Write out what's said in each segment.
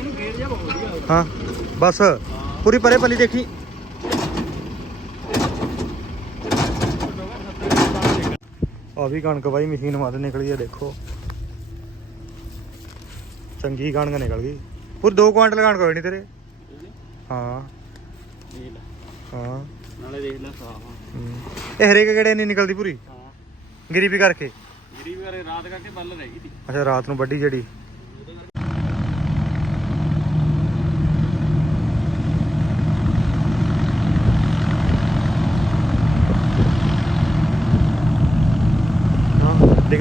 ਇਹਨੂੰ ਗੇੜ ਜਾ ਬਹੁਤ ਵਧੀਆ ਹਾਂ ਬਸ। ਪੂਰੀ ਪਰੇ ਪਲੀ ਦੇਖੀ। ਆ ਵੀ ਕਣਕ ਬਾਈ ਮਸ਼ੀਨ ਮਾਰ ਨਿਕਲੀ ਆ ਦੇਖੋ। ਚੰਗੀ ਕਣਕ ਨਿਕਲ ਗਈ। ਪੂਰੀ 2 ਕੁਆਂਟਲ ਕਣਕ ਨਹੀਂ ਤੇਰੇ। ਹਾਂ। ਦੇਖ ਲੈ। ਹਾਂ। ਨਾਲੇ ਦੇਖ ਲੈ ਸਾਫ਼। ਇਹ ਹਰੇਕ ਗੇੜੇ ਨਹੀਂ ਨਿਕਲਦੀ ਪੂਰੀ? ਹਾਂ। ਗਰੀਬੀ ਕਰਕੇ? ਜਿਹੜੀ ਵੀ ਕਰੇ ਰਾਤ ਕਰਕੇ ਬੱਲ ਰਹਿ ਗਈ ਤੀ ਅੱਛਾ ਰਾਤ ਨੂੰ ਵੱਡੀ ਜਿਹੜੀ?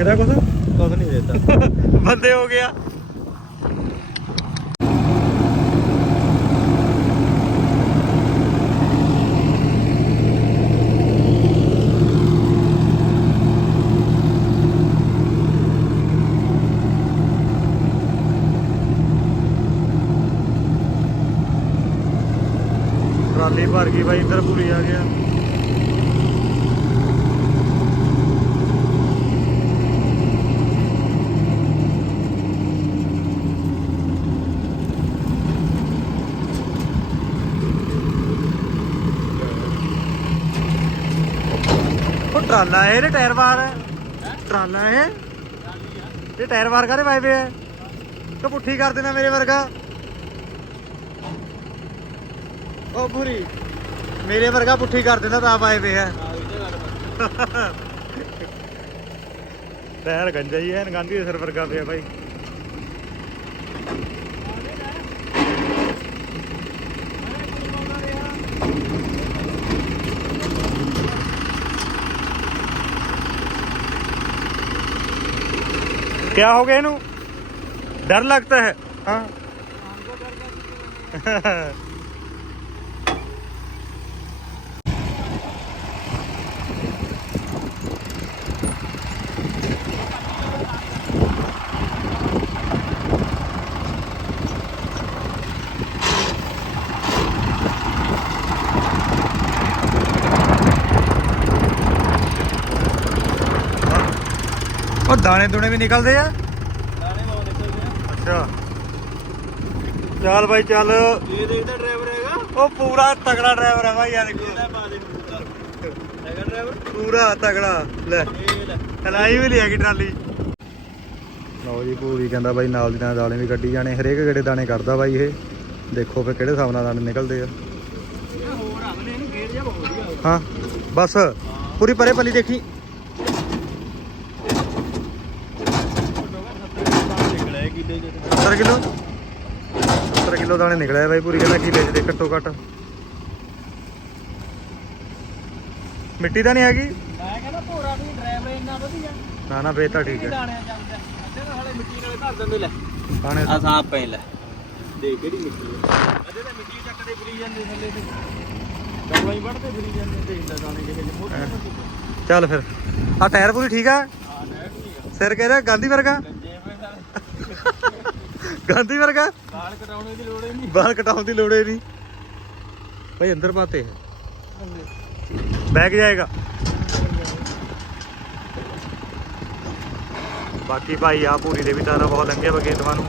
ਹਾਂ ਦਿਖਦਾ ਕੁਛ ਕੁਝ ਨਹੀਂ ਦੇਤਾ ਬੰਦੇ ਹੋ ਗਿਆ ਟਰਾਲੀ ਭਰ ਗਈ ਬਾਈ ਇੱਧਰ ਪੂਰੀ ਆ ਟਰਾਲਾ ਇਹ ਤੇ ਟਾਇਰ ਵਾਰ ਟਰਾਲਾ ਇਹ? ਇਹ ਟਾਇਰ ਬਾਰ ਕਾਦੇ ਵਾਏ ਵੇ ਹੈ ਕਿ ਪੁੱਠੀ ਕਰ ਦੇਣਾ ਮੇਰੇ ਵਰਗਾ। ਉਹ ਬੁਰੀ, ਮੇਰੇ ਵਰਗਾ ਪੁੱਠੀ ਕਰ ਦਿੰਦਾ ਤਾਂ ਪਾਏ ਵੇ ਹੈ ਟਾਇਰ ਗੰਜਾ ਹੀ ਹੈ ਗਾਂਧੀ ਦੇ ਸਿਰ ਵਰਗਾ ਪਿਆ ਭਾਈ क्या हो गया इनू डर लगता है हाँ और दाने दुने भी निकलते हैं ਅੱਛਾ। ਚੱਲ ਬਾਈ ਚੱਲ। ਇਹ ਦੇਖਦਾ ਡਰਾਈਵਰ ਹੈਗਾ। ਉਹ ਪੂਰਾ ਤਗੜਾ ਡਰਾਈਵਰ ਹੈ ਬਾਈ ਯਾਰ ਹੈਗਾ ਡਰਾਈਵਰ ਪੂਰਾ ਤਗੜਾ। ਲੈ। ਇਹ ਲੈ। ਹਲਾਈ ਵੀ ਲਈ ਹੈਗੀ ਟਰਾਲੀ। ਲਓ ਜੀ ਪੂਰੀ ਕਹਿੰਦਾ ਬਾਈ ਨਾਲ ਦੀ ਨਾਲ ਦਾਣੇ ਵੀ ਕੱਢੀ ਜਾਣੇ। ਹਰੇਕ ਗੇੜੇ ਦਾਣੇ ਕੱਢਦਾ ਬਾਈ ਇਹ। ਦੇਖੋ ਫੇ ਕਿਹੜੇ ਹਿਸਾਬ ਨਾਲ ਦਾਣੇ ਨਿਕਲਦੇ ਆ। ਇਹ ਹੋਰ ਆਵਲੇ ਇਹਨੂੰ ਗੇੜ ਜਾ ਬਹੁਤ ਵਧੀਆ ਹਾਂ ਬਸ। ਪੂਰੀ ਪਰੇ ਪਲੀ ਦੇਖੀ ਨਿਕਲਿਆ ਕਿੱਲੇ ਚ 70 ਕਿਲੋ 70 ਕਿਲੋ ਦਾਣੇ ਨਿਕਲਿਆ ਬਾਈ ਪੂਰੀ ਕਹਿੰਦਾ ਕੀ ਵੇਚਦੇ ਘੱਟੋ ਘੱਟ। ਮਿੱਟੀ ਤਾਂ ਨਹੀਂ ਹੈਗੀ? ਮੈਂ ਕਹਿੰਦਾ ਭੋਰਾ ਨੂੰ ਡਰਾਈਵਰ ਇੰਨਾ ਵਧੀਆ। ਨਾ ਨਾ ਫੇਰ ਤਾਂ ਠੀਕ ਹੈ। ਦਾਣਿਆਂ ਚੱਲਦਾ ਅੱਧੇ ਤਾਂ ਹਾਲੇ ਮਿੱਟੀ ਨਾਲੇ ਭਰ ਦਿੰਦੇ ਲੈ। ਦਾਣੇ ਆ ਸਾਫ਼ ਪੈ ਲੈ। ਦੇ ਕਿਹੜੀ ਮਿੱਟੀ ਹੈ ਤਾਂ ਮਿੱਟੀ ਚੱਕਦੇ ਫਿਰੀ ਜਾਂਦੇ ਥੱਲੇ ਤੇ। ਦਵਾਈ ਵੜਦੇ ਫਿਰੀ ਜਾਂਦੇ ਦੇਖ ਲੈ ਦਾਣੇ ਜਿਹੇ ਜਿਹੇ। ਮੋਟੇ ਮੋਟੇ। ਚੱਲ ਫਿਰ। ਆ ਟਾਇਰ ਪੂਰੀ ਠੀਕ ਆ? ਆ ਨਹਿਰ ਠੀਕ ਆ। ਸਿਰ ਕਹਿੰਦਾ ਗਾਂਧੀ ਵਰਗਾ? ਗਾਂਧੀ ਵਰਗਾ? ਬਾਲ ਕਟਾਉਣੇ ਦੀ ਲੋੜ ਹੀ ਨਹੀਂ। ਬਾਲ ਕਟਾਉਣ ਦੀ ਲੋੜ ਹੀ ਨਹੀਂ। ਭਾਈ ਅੰਦਰ ਪਾਤੇ ਹੈ। ਬੈਗ ਜਾਏਗਾ। ਬਾਕੀ ਭਾਈ ਆ ਪੂਰੀ ਦੇ ਵੀ ਤਾਰਾ ਬਹੁਤ ਲੰਘੇ ਬਗੇਤਵਾਂ ਨੂੰ।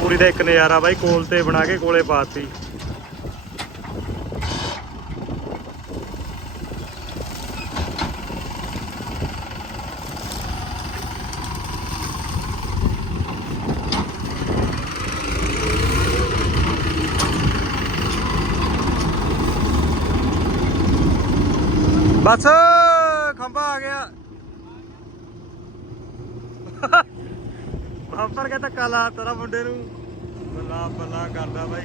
ਪੂਰੀ ਦਾ ਇੱਕ ਨਜ਼ਾਰਾ ਬਾਈ ਕੋਲ ਤੇ ਬਣਾ ਕੇ ਕੋਲੇ ਪਾਤੀ ਬਸ, ਖੰਭਾ ਆ ਗਿਆ। ਬੰਪਰ ਕੇ ਧੱਕਾ ਲਾ ਤੇਰਾ ਮੁੰਡੇ ਨੂੰ। ਬੱਲਾ ਬੱਲਾ ਕਰਦਾ ਬਾਈ।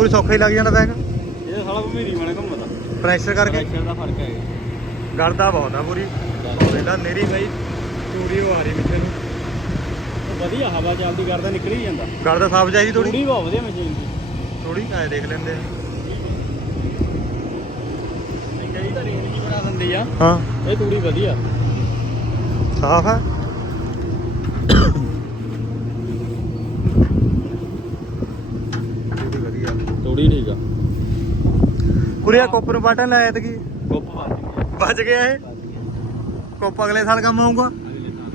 ਪੂਰੀ ਸੌਖਾ ਹੀ ਲੱਗ ਜਾਂਦਾ ਬੈਗ ਇਹ ਸਾਲਾ ਭਮੀਰੀ ਵਾਲਾ ਕੰਮ ਦਾ। ਪ੍ਰੈਸ਼ਰ ਕਰਕੇ। ਪ੍ਰੈਸ਼ਰ ਦਾ ਫ਼ਰਕ ਹੈ ਗੜਦਾ ਬਹੁਤ ਆ ਪੂਰੀ। ਉਹਦਾ ਨੇਰੀ ਬਈ ਚੂੜੀ ਹੋ ਆ ਰਹੀ ਪਿੱਛੇ ਨੂੰ ਵਧੀਆ ਹਵਾ ਚੱਲਦੀ ਕਰਦਾ ਨਿਕਲ ਹੀ ਜਾਂਦਾ। ਗੜਦਾ ਸਾਫ਼ ਚਾਹੀਦੀ ਥੋੜੀ ਥੋੜੀ ਬਹੁਤ ਵਧੀਆ ਮਸ਼ੀਨ ਦੀ ਥੋੜੀ ਆਏ ਦੇਖ ਲੈਂਦੇ ਆ। ਕਈ ਤਾਂ ਰੇਂਜ ਵੀ ਬਣਾ ਦਿੰਦੀ ਆ। ਹਾਂ। ਇਹ ਥੋੜੀ ਵਧੀਆ। ਸਾਫ਼ ਹੈ ਕੁਰੀਆ ਕੋਪ ਨੂੰ ਬਟਨ ਲਾਇਆ ਤੇ। ਕੀ ਗੁੱਪ ਵਾਦੀ ਬਚ ਗਿਆ ਇਹ। ਕੋਪ ਅਗਲੇ ਸਾਲ ਕੰਮ ਆਊਗਾ।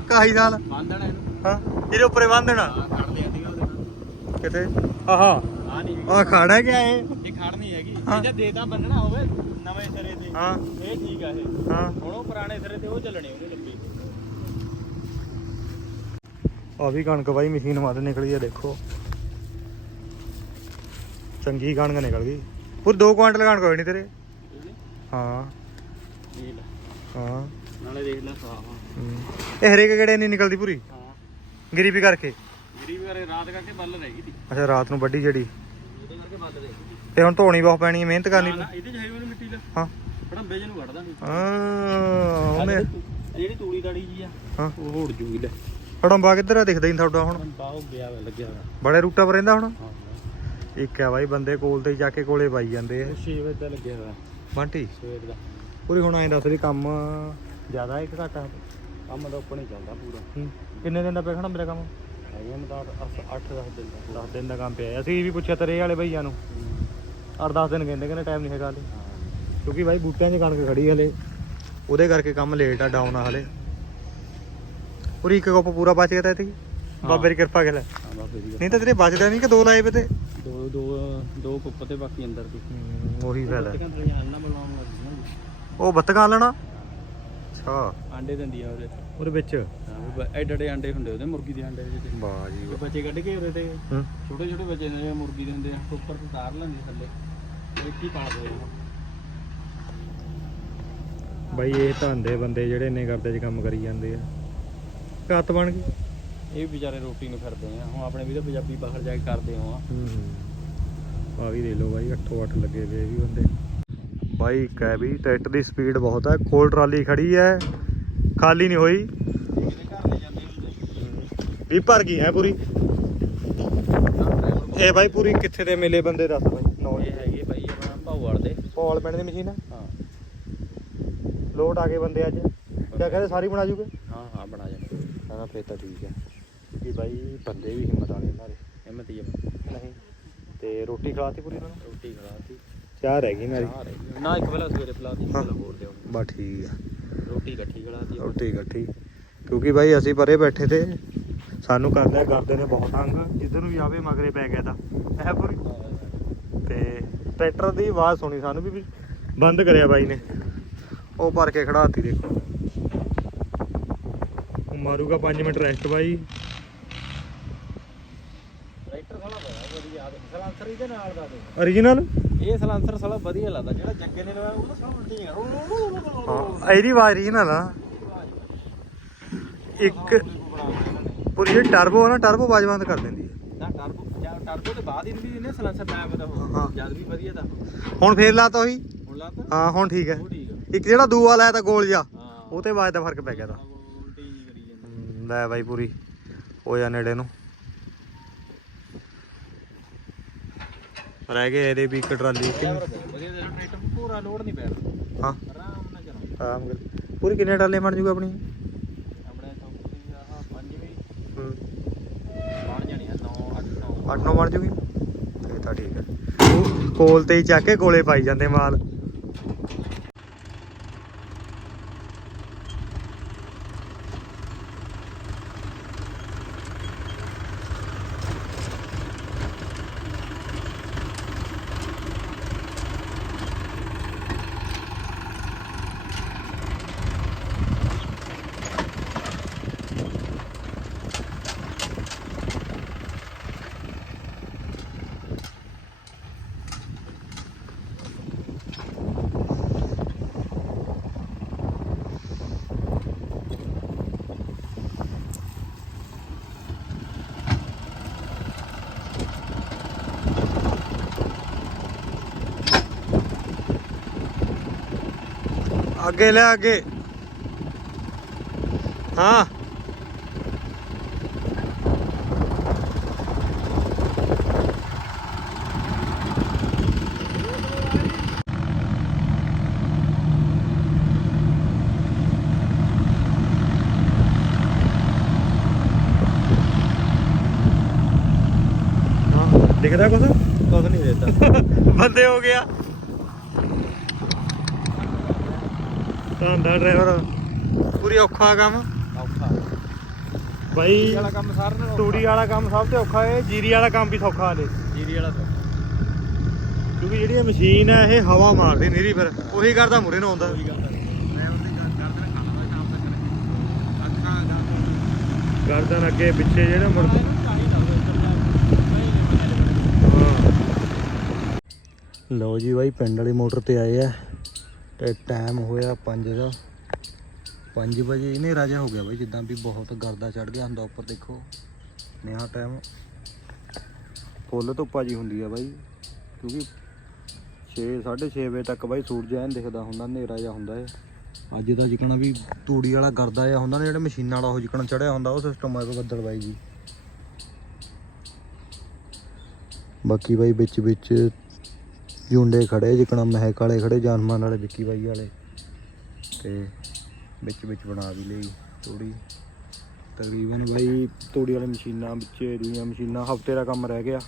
ਕਾਹੀ ਸਾਲ? ਬੰਦਣਾ ਇਹਨੂੰ। ਹਾਂ ਇਹਦੇ ਉੱਪਰੇ ਬੰਨ ਦੇਣਾ ਹਾਂ ਖੜ ਲਿਆ ਸੀਗਾ ਉਹਦੇ ਨਾਲ। ਕਿਤੇ ਆਹਾ। ਆ ਨਹੀਂ ਆ ਖੜਾ ਗਿਆ ਇਹ? ਇਹ ਖੜ ਨਹੀਂ ਹੈਗੀ। ਹਾਂ। ਇਹ ਜੇ ਦੇ ਤਾਂ ਬੰਨਣਾ ਹੋਵੇ ਨਵੇਂ ਸਿਰੇ ਤੇ। ਹਾਂ। ਇਹ ਠੀਕ ਆ ਇਹ। ਹਾਂ। ਹੁਣ ਉਹ ਪੁਰਾਣੇ ਸਿਰੇ ਤੇ ਉਹ ਚੱਲਣੀ ਉਹਨੇ ਲੰਬੀ ਆ ਵੀ ਕਣਕ ਬਾਈ ਮਸ਼ੀਨ ਮਾਰ ਨਿਕਲੀ ਆ ਦੇਖੋ। ਚੰਗੀ ਕਣਕ ਨਿਕਲ ਗਈ। ਪੂਰ 2 ਕੁਆਂਟਲ ਕਣਕ ਨਹੀਂ ਤੇਰੇ? ਹਾਂ। ਇਹ ਲੈ। ਹਾਂ। ਨਾਲੇ ਦੇਖ ਲੈ ਸਾਫ਼ ਆ। ਹੂੰ। ਇਹ ਹਰੇਕ ਕਿਹੜੇ ਨਹੀਂ ਨਿਕਲਦੀ ਪੂਰੀ? ਹਾਂ। ਗਰੀਬੀ ਕਰਕੇ? ਗਰੀਬ ਘਰੇ ਰਾਤ ਕਰਕੇ ਬੱਲ ਰਹਿ ਗਈ ਤੀ ਅੱਛਾ ਰਾਤ ਨੂੰ ਵੱਡੀ ਜੜੀ ਇਹਦੇ ਕਰਕੇ ਬੱਲ ਰਹਿ ਗਈ ਤੇ ਹੁਣ ਧੋਣੀ ਬਹੁਤ ਪੈਣੀ ਹੈ ਮਿਹਨਤ ਕਰਨੀ ਨਾ, ਨਾ, ਇਹਦੇ ਚ ਹੈ ਮਿੱਟੀ ਦਾ। ਹਾਂ। ਫੜੰਬੇ ਜਿਹਨੂੰ ਨਹੀਂ ਹਾਂ ਉਹਨੇ ਜਿਹੜੀ ਤੂੜੀ ਤਾੜੀ ਜੀ ਆ ਹਾਂ। ਉਹ ਹੋੜ ਜੂਗੀ ਲੈ। ਫੜੰਬਾ ਕਿੱਧਰ ਆ? ਦਿਖਦਾ ਹੀ ਨੀ ਤੁਹਾਡਾ ਹੁਣ। ਬਾਹੋਂ ਗਿਆ ਵਾ ਲੱਗਿਆ ਬੜੇ ਰੂਟਾਂ ਪਰ ਰਹਿੰਦਾ ਹੁਣ? ਹਾਂ। ਇੱਕ ਆ ਬਾਈ ਬੰਦੇ ਕੋਲ ਤੇ ਜਾ ਕੇ ਕੋਲੇ ਪਾਈ ਜਾਂਦੇ ਆ। 6 ਵਜੇ ਦਾ ਲੱਗਿਆ ਵਾ ਬੰਟੀ? ਸਵੇਰ ਦਾ। ਪੂਰੀ ਹੁਣ ਐਂ ਦੱਸ ਵੀ ਕੰਮ ਜ਼ਿਆਦਾ ਇੱਕ ਘੱਟ ਆ? ਕੰਮ ਤਾਂ ਉੱਪਰ ਨਹੀਂ ਚੱਲਦਾ ਪੂਰਾ। ਹੂੰ। ਕਿੰਨੇ ਦਿਨ ਦਾ ਪਿਆ ਖੜਾ ਮੇਰਾ ਕੰਮ? ਹੈਗਾ ਮੈਂ ਤਾਂ 8 10 ਦਿਨ ਦਾ। 10 ਦਿਨ ਦਾ ਕੰਮ ਪਿਆ। ਅਸੀਂ ਵੀ ਪੁੱਛਿਆ ਤੇਰੇ ਵਾਲੇ ਭਈਆਂ ਨੂੰ। 8-10 ਦਿਨ ਕਹਿੰਦੇ ਕਹਿੰਦੇ ਟਾਈਮ ਨਹੀਂ ਹੈਗਾ ਹਲੇ। ਕਿਉਂਕਿ ਬਾਈ ਬੂਟਿਆਂ 'ਚ ਕਣਕ ਖੜੀ ਹਲੇ। ਉਹਦੇ ਕਰਕੇ ਕੰਮ ਲੇਟ ਆ ਡਾਊਨ ਆ ਹਲੇ। ਪੂਰੀ ਇੱਕ ਕੱਪ ਪੂਰਾ ਬਚ ਗਿਆ ਤਾਂ ਇੱਥੇ। ਬਾਬੇ ਦੀ ਕਿਰਪਾ ਕਰ ਲੈ। ਹਾਂ ਬਾਬੇ ਦੀ ਨਹੀਂ ਤਾਂ ਤੇਰੇ ਬਚਦਾ ਨਹੀਂ ਕਿ ਦੋ ਲਾਏ ਵੇ ਤੇ? ਦੋ ਦੋ ਦੋ ਕੁੱਪ ਤੇ ਬਾਕੀ ਅੰਦਰ ਦੀ। ਉਹੀ ਫਾਇਦਾ ਲੱਗ ਉਹ ਬੱਤਕਾਂ ਲੈਣਾ ਅੱਛਾ। ਆਂਡੇ ਦਿੰਦੀ ਆ ਉਹਦੇ। ਉਹਦੇ ਵਿੱਚ? ਐਡੇ ਐਡੇ ਆਂਡੇ ਹੁੰਦੇ ਉਹਦੇ ਮੁਰਗੀ ਦੇ ਆਂਡੇ ਜਿਹਦੇ ਤੇ। ਵਾਹ ਜੀ ਉਹ ਬੱਚੇ ਕੱਢ ਕੇ ਉਹਦੇ ਤੇ। ਛੋਟੇ ਛੋਟੇ ਬੱਚੇ ਨੇ ਜਿਹੜੇ ਮੁਰਗੀ ਦੇ ਹੁੰਦੇ ਆ ਉੱਪਰ ਤੋਂ ਤਾਰ ਲੈਂਦੇ ਥੱਲੇ। ਉਹ ਇੱਕ ਹੀ ਪਾਲਦੇ ਆ। ਬਾਈ ਇਹ ਧੰਦੇ ਬੰਦੇ ਜਿਹੜੇ ਇੰਨੇ ਕਰਦੇ ਚ ਕੰਮ ਕਰੀ ਜਾਂਦੇ ਆ। ਕੱਤ ਬਣ ਗਈ। ਇਹ ਵੀ ਵਿਚਾਰੇ ਰੋਟੀ ਨੂੰ ਫਿਰਦੇ ਆ। ਹੁਣ ਆਪਣੇ ਵੀ ਤਾਂ ਪੰਜਾਬੀ ਬਾਹਰ ਜਾ ਕੇ ਕਰਦੇ ਹੋ ਆ। ਆ ਵੀ ਦੇ ਲੋ ਬਾਈ 8 8 ਲੱਗੇ ਵੇ ਵੀ ਬੰਦੇ। ਬਾਈ ਹੈ ਵੀ ਟਰੈਕਟਰ ਦੀ ਸਪੀਡ ਬਹੁਤ ਹੈ ਕੋਲ ਟਰਾਲੀ ਖੜੀ ਹੈ ਖਾਲੀ ਨਹੀਂ ਹੋਈ। ਵੀ ਭਰ ਗਈ ਹੈ ਪੂਰੀ। ਇਹ ਬਾਈ ਪੂਰੀ ਕਿੱਥੇ ਦੇ ਮਿਲੇ ਬੰਦੇ ਦੱਸ ਬਾਈ। ਨੌ ਇਹ ਹੈਗੇ ਭਾਈ ਆਪਣਾ ਭਾਊਵਾਲ ਦੇ। ਪੌਲ ਪਿੰਡ ਦੀ ਮਸ਼ੀਨ ਹੈ ਹਾਂ। ਲੋਡ ਆ ਗਏ ਬੰਦੇ ਅੱਜ। ਕਿਆ ਕਹਿੰਦੇ ਸਾਰੀ ਬਣਾ ਜੂਗੇ? ਹਾਂ ਹਾਂ ਬਣਾ ਜਾਂਦੇ। ਕਹਿੰਦਾ ਫੇਰ ਤਾਂ ਠੀਕ ਹੈ ਕਿ ਬਾਈ ਬੰਦੇ ਵੀ ਹਿੰਮਤ ਵਾਲੇ ਇਹਨਾਂ ਦੇ ਹਿੰਮਤੀ ਆ। ਨਹੀਂ ਤੇ ਰੋਟੀ ਖਿਲਾਤੀ ਪੂਰੀ ਉਹਨਾਂ ਨੂੰ? ਰੋਟੀ ਖਲਾਤੀ। ਚਾਹ ਰਹਿ ਗਈ ਮੇਰੀ। ਨਾ ਇੱਕ ਵੇਲਾ ਸਵੇਰੇ ਪਿਲਾਤੀ ਇੱਕ ਹਾਂ। ਵੇਲਾ ਹੋਰ ਦਿਓ। ਬਸ ਠੀਕ ਹੈ ਰੋਟੀ ਇਕੱਠੀ ਖਲਾਤੀ। ਰੋਟੀ ਇਕੱਠੀ। ਕਿਉਂਕਿ ਬਾਈ ਅਸੀਂ ਪਰੇ ਬੈਠੇ ਤੇ ਸਾਨੂੰ ਕਰ ਲਿਆ ਕਰਦੇ ਨੇ ਬਹੁਤ ਤੰਗ। ਜਿੱਧਰ ਨੂੰ ਵੀ ਆਵੇ ਮਗਰੇ ਪੈ ਗਿਆ ਤਾਂ। ਇਹ ਪੂਰੀ। ਤੇ ਟਰੈਕਟਰ ਦੀ ਆਵਾਜ਼ ਸੁਣੀ ਸਾਨੂੰ ਵੀ ਬੰਦ ਕਰਿਆ ਬਾਈ ਨੇ। ਉਹ ਭਰ ਕੇ ਖੜਾਤੀ ਦੇਖੋ। ਮਾਰੂਗਾ 5 ਮਿੰਟ ਰੈਸਟ ਬਾਈ ਟਰੈਕਟਰ ਸਾਲਾ ਬੜਾ ਵਧੀਆ ਸਲਾਂਸਰ ਇਹਦੇ ਨਾਲ ਦਾ ਦੇ। Origignal ਇਹ ਸਲਾਂਸਰ ਸਾਲਾ ਵਧੀਆ ਲੱਗਦਾ ਜਿਹੜਾ ਜੱਗੇ ਨੇ ਲਵਾਇਆ ਉਹ ਤਾਂ ਸਾਲਾ ਉਲਟੀ ਆ ਹਾਂ ਇਹਦੀ ਆਵਾਜ਼ origignal ਆ। ਇੱਕ ਪੂਰੀ ਜਿਹੜੀ ਟਰਬੋ ਆ ਨਾ ਟਰਬੋ ਆਵਾਜ਼ ਬੰਦ ਕਰ ਦਿੰਦੀ ਹੈ ਨਾ ਟਰਬੋ ਜਾਂ ਟਰਬੋ ਤੇ ਬਾਅਦ ਹੀ ਵੀ ਇਹਨੇ ਸਲਾਂਸਰ ਲਾਇਆ ਪਤਾ ਹਾਂ। ਹੋ। ਜਦ ਵੀ ਵਧੀਆ ਦਾ ਹੁਣ ਫੇਰ ਲਾਤਾ ਉਹੀ? ਹੁਣ ਲਾਤਾ ਹਾਂ ਹੁਣ ਠੀਕ ਹੈ। ਉਹ ਠੀਕ ਆ। ਇੱਕ ਜਿਹੜਾ ਦੂਆ ਲਾਇਆ ਤਾਂ ਗੋਲ ਜਾ ਹਾਂ। ਉਹ ਤੇ ਆਵਾਜ਼ ਦਾ ਫ਼ਰਕ ਪੈ ਗਿਆ ਤਾਂ। ਉਲਟੀ ਨਹੀਂ ਕਰੀ ਜਾਂਦਾ ਹਮ, ਲੈ ਬਾਈ ਪੂਰੀ ਹੋ ਜਾ ਨੇੜੇ ਨੂੰ। ਰਹਿ ਗਏ ਇਹਦੇ ਵੀ ਇੱਕ ਟਰਾਲੀ ਵਧੀਆ ਦਾ ਟਰੈਕਟਰ ਪੂਰਾ ਲੋਡ ਨਹੀਂ ਪੈਣਾ ਹਾਂ। ਆਰਾਮ ਨਾਲ। ਚਲਾਓ ਆਰਾਮ ਕਰ ਪੂਰੀ ਕਿੰਨੇ ਟਰਾਲੇ ਬਣ ਜੂਗਾ ਆਪਣੀ? ਆਪਣੇ ਤੋਂ ਪੂਰੀ ਆਹ ਪੰਜਵੀਂ ਹੂੰ। ਬਣ ਜਾਣੀ ਆ 9 8 9 ਅੱਠ ਨੌ ਬਣ ਜੂਗੀ। ਇਹ ਤਾਂ ਠੀਕ ਹੈ। ਉਹ ਕੋਲ ਤੇ ਹੀ ਚੱਕ ਕੇ ਕੋਲੇ ਪਾਈ ਜਾਂਦੇ ਮਾਲ। ਅੱਗੇ ਲੈ ਅੱਗੇ। ਹਾਂ। ਦੇਖਦਾ ਕੁਝ ਕੁਝ ਨਹੀਂ ਦਿੱਤਾ ਬੰਦੇ ਹੋ ਗਿਆ। ਧੰਦਾ ਡਰਾਈਵਰ ਪੂਰੀ ਔਖਾ ਕੰਮ। ਔਖਾ। ਬਾਈ ਵਾਲਾ ਕੰਮ ਸਾਰਿਆਂ ਨਾਲੋਂ ਤੂੜੀ ਵਾਲਾ ਕੰਮ ਸਭ ਤੋਂ ਔਖਾ ਹੈ ਜੀਰੀ ਵਾਲਾ ਕੰਮ ਵੀ ਸੌਖਾ ਹਲੇ। ਜੀਰੀ ਵਾਲਾ ਤਾਂ। ਕਿਉਂਕਿ ਜਿਹੜੀ ਇਹ ਮਸ਼ੀਨ ਹੈ ਇਹ ਹਵਾ ਮਾਰਦੀ ਨੀਰੀ ਫਿਰ ਉਹੀ ਕਰਦਾ ਮੁਰੇ ਨੂੰ ਆਉਂਦਾ। ਗਰਦਨ ਅੱਗੇ ਪਿੱਛੇ ਜਿਹੜੇ ਮੁੜ ਲਓ ਜੀ ਬਾਈ ਪਿੰਡ ਵਾਲੀ ਮੋਟਰ ਤੇ ਆਏ ਆ। ਤੇ ਟਾਈਮ ਹੋਇਆ 5 ਦਾ। 5 ਵਜੇ ਇਹਨੇ ਰਾਜਾ ਹੋ ਗਿਆ ਬਾਈ, ਜਿੱਦਾਂ ਵੀ ਬਹੁਤ ਗਰਦਾ ਚੜ ਗਿਆ ਹੁੰਦਾ ਉੱਪਰ, ਦੇਖੋ। ਨਿਆ ਟਾਈਮ ਫੁੱਲ ਧੁੱਪਾ ਜੀ ਹੁੰਦੀ ਆ ਬਾਈ, ਕਿਉਂਕਿ 6 6:30 ਵਜੇ ਤੱਕ ਬਾਈ ਸੂਰਜ ਐਨ ਦਿਖਦਾ ਹੁੰਦਾ, ਹਨੇਰਾ ਜਿਹਾ ਹੁੰਦਾ ਏ ਅੱਜ ਦਾ ਜਿਕਣਾ ਵੀ ਤੂੜੀ ਵਾਲਾ ਗਰਦਾ ਜਿਹਾ ਹੁੰਦਾ ਨਾ, ਜਿਹੜਾ ਮਸ਼ੀਨਾਂ ਵਾਲਾ ਉਹ ਜਿਕਣਾ ਚੜਿਆ ਹੁੰਦਾ, ਉਹ ਸਿਸਟਮ ਆ ਬੱਦਲ ਬਾਈ ਜੀ। ਬਾਕੀ ਬਾਈ ਵਿੱਚ ਵਿੱਚ ਜੁੰਡੇ ਖੜੇ ਜਿਕਣਾ ਮਹਿਕ ਵਾਲੇ ਖੜੇ, ਜਾਨਮਾਨ ਵਾਲੇ, ਵਿੱਕੀ ਬਾਈ ਵਾਲੇ। ਤੇ ਵਿੱਚ ਵਿੱਚ ਬਣਾ ਵੀ ਲਈ ਤੂੜੀ। ਤਕਰੀਬਨ ਬਾਈ ਤੂੜੀ ਵਾਲੀ ਮਸ਼ੀਨਾਂ ਵਿੱਚ ਦੂਜੀਆਂ ਮਸ਼ੀਨਾਂ ਹਫ਼ਤੇ ਦਾ ਕੰਮ ਰਹਿ ਗਿਆ।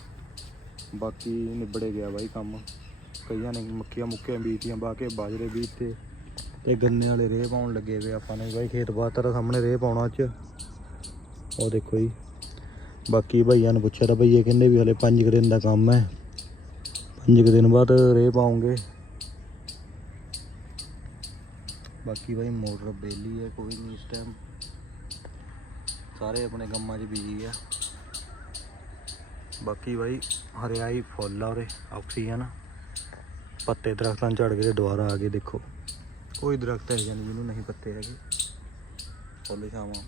ਬਾਕੀ ਨਿਬੜੇ ਗਿਆ ਬਾਈ ਕੰਮ। ਕਈਆਂ ਨੇ ਮੱਕੀਆਂ ਮੁੱਕੀਆਂ ਬੀਜਤੀਆਂ ਬਾ ਕੇ ਬਾਜਰੇ ਬੀਜਤੇ। ਤੇ ਗੰਨੇ ਵਾਲੇ ਰੇਹ ਪਾਉਣ ਲੱਗੇ ਵੇ ਆਪਾਂ ਨੇ ਬਾਈ, ਖੇਤ ਬਾਤ ਸਾਹਮਣੇ ਰੇਹ ਪਾਉਣਾ 'ਚ ਉਹ ਦੇਖੋ ਜੀ। ਬਾਕੀ ਭਾਈਆਂ ਨੂੰ ਪੁੱਛਿਆ ਤਾਂ ਭਈਏ ਕਹਿੰਦੇ ਵੀ ਹਲੇ 5 ਦਿਨ ਦਾ ਕੰਮ ਹੈ। ਪੰਜ ਕੁ ਦਿਨ ਬਾਅਦ ਰੇਹ ਪਾਉਂਗੇ। ਬਾਕੀ ਭਾਈ ਮੋਟਰ ਬੇਲੀ ਹੈ, ਕੋਈ ਨਹੀਂ ਇਸ ਟਾਈਮ ਸਾਰੇ ਆਪਣੇ ਕੰਮਾਂ 'ਚ ਬਿਜ਼ੀ ਆ। ਬਾਕੀ ਭਾਈ ਹਰਿਆਈ ਫੁੱਲ ਆ ਉਰੇ, ਆਕਸੀਜਨ। ਪੱਤੇ ਦਰਖਤਾਂ 'ਚ ਝੜ ਕੇ ਤੇ ਦੁਬਾਰਾ ਆ ਗਏ ਦੇਖੋ। ਕੋਈ ਦਰਖਤ ਹੈ ਨਹੀਂ ਜਿਹਨੂੰ ਨਹੀਂ ਪੱਤੇ ਹੈਗੇ। ਫੁੱਲ ਛਾਵਾਂ